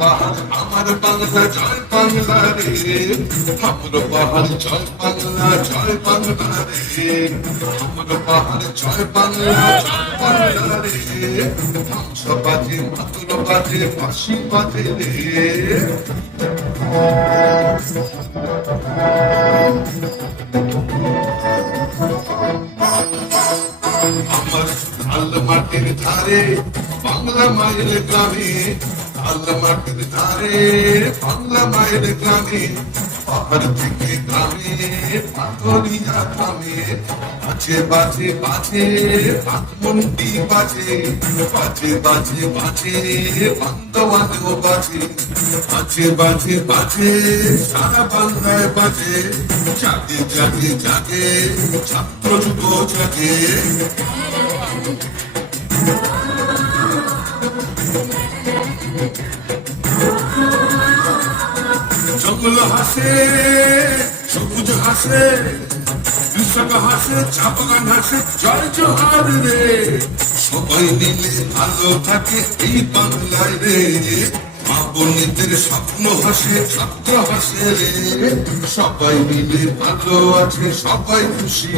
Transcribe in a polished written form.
পাহাড় আমার বাংলা জয় বাংলা রে, আমার পাহাড় জয় বাংলা জয় বাংলা রে, আমার পাহাড় জয় বাংলা জয় বাংলা রে, ধ্বংস বাজে মাতুর বাজে বাঁশি বাজে রে। আমার ঢাল মাটির ধারে বাংলা মায়ের গ্রামে, ঢাল মাটির ধারে বাংলা মায়ের গ্রামে, পাহাড় থেকে গ্রামে পাথরিয়া গ্রামে, বাজে বাজে বাজে বাঘমন্ডি বাজে, বাজে বাজে বাজে বান্দোয়ানেও বাজে, বাজে বাজে বাজে সারা বাংলায় বাজে, জাগে জাগে জাগে ছাত্র যুব জাগে। জঙ্গল হাসে সবুজ হাসে, কৃষক হাসে চা বাগান হাসে জয় জোহার রে, সবাই মিলে ভালো থাকে এই বাংলায় রে, মা বোনেদের স্বপ্ন হাসে ছাত্র হাসে রে, সবাই মিলে ভালো আছে সবাই খুশি।